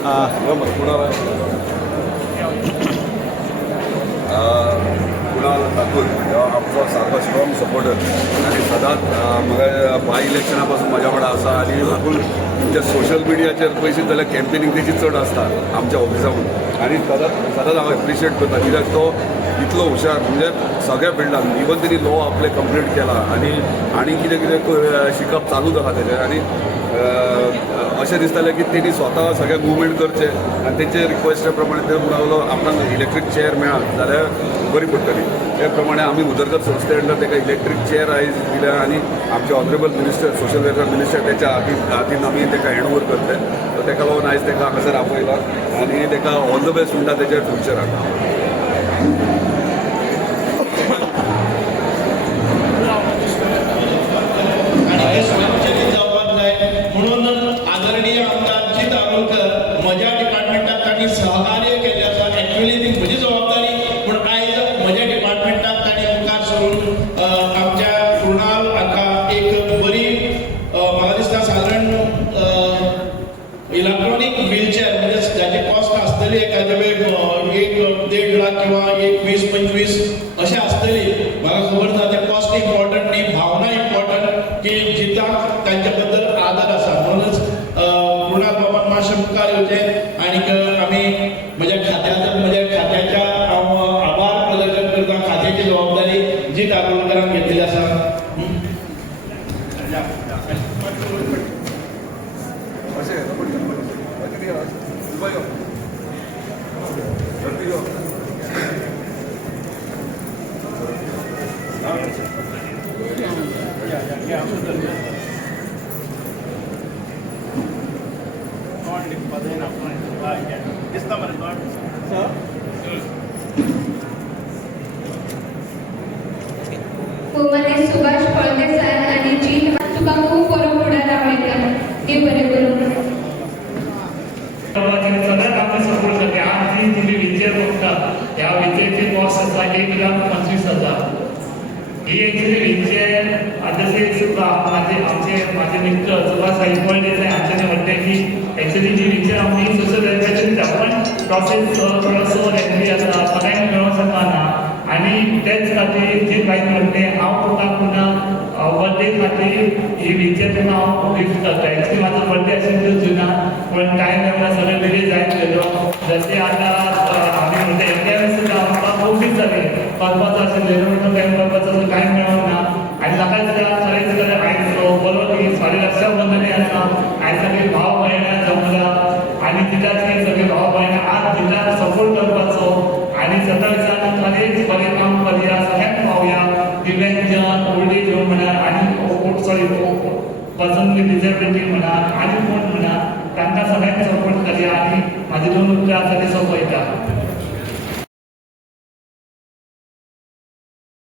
कुणाल कुणाल ठाकूर हो आमचो सारको स्ट्रॉंग सपोर्टर आनी सदांच म्हाका बाय इलेक्शना पासून म्हज्या वांगडा आसा आनी लागून तुमच्या सोशल मिडियाचेर पयशे जाल्यार कॅम्पेनिंग तेची चड आसता आमच्या ऑफिसांत आनी सदांच सदांच हांव एप्रिशिएट करता कित्याक तो इतलो हुशार म्हणजे सगळ्या फिल्डान इवन तेणी लॉ आपले कंप्लीट केला आनी आनी कितें कितें शिकप चालूच आहा तेजें आनी अशें दिसतालें की तेणी स्वता सगळें मुवमेंट करचे आनी तेचे रिक्वेस्टे प्रमाणे ते म्हणलो आपणाक इलेक्ट्रीक चेअर मेळत जाल्यार बरी पडटली ते प्रमाणे आमी उदरगत संस्थे अंडर ताका इलेक्ट्रीक चेअर आयज दिल्या आनी आमचे honourable minister social welfare minister त्याच्या हातीन हातीन आमी ताका हँड करतले सो ताका लागून आयज ताका हांगासर आपयला आनी ताका ऑल द बेस्ट म्हणटा तेच्या फ्युचराक आदरणीय आमदार जी दाभोलकर म्हज्या डिपार्टमेंटाक तांणी सहकार्य केल्लें आसा एक्चुअली ती म्हजी जबाबदारी. पूण आयज म्हज्या डिपार्टमेंटात तांणी मुखार सरून आमच्या कृणाल हाका एक बरी म्हाका दिसता सादारण इलेक्ट्रॉनिक व्हीलचेअर म्हणजे जाची कॉस्ट आसतली एखाद्या वेळ एक देड लाख किंवा एक वीस पंचवीस अशें आसतली म्हाका खबर ना ते कॉस्ट इम्पॉर्टंट न्ही भावना इम्पॉर्टंट की जिताक तांच्या अशें उबो यो गर्दी यो मध्ये सुभाष फळके सर आणि जी तुका खूप बरो फुडार आवडटा हे बरें करून सगळ्यात आपण सपोर्ट करते आज जी तुम्ही विजय बघता या विजयची एक लाख पंचवीस हजार. ही ऍक्च्युली विजय आदर्श सुद्धा माझे आमचे माझे मित्र सुभाष साईपळ जे आहे आमच्याने म्हणते की ऍक्च्युली जी विजय आम्ही सोशल वेलफेअरची आपण प्रोसेस थोडंसं लेंथी आसा सगळ्यांक मेळोंक शकताना आणि त्याच खातीर जे काही म्हणते हांव तुका पुन्हा बर्थडे खातीर ही विजय तुका हांव गिफ्ट करता ऍक्च्युली म्हाजो बर्थडे आशिल्लो जुना पण टायम मेळना सगळें बेगीन जायत गेलो जशें आतां आमी म्हणटा एके सुद्दां आमकां खूब दीस जाले करपाचो आशिल्लें म्हणून टायम करपाचो टायम मेळोंक ना आनी म्हाका दिसता खरेंच जाल्यार आयज बरो दीस फाल्यां रक्षाबंधनय आसा आयज सगळीं भाव भयणां जमला आनी दितात की सगळीं भाव भयणां आज दितात सपोर्ट करपाचो आनी सत्ताविसान खरेंच बरें काम करया सगळ्यांक पावया दिव्यांगजन ओल्ड एज होम म्हणा आणि सॉरी पर्सन विथ डिसेबिलिटी म्हणा आणि कोण म्हणा तांकां सगळ्यांक सपोर्ट करया आनी म्हाजे दोन उतरां आसा ती सोंपयता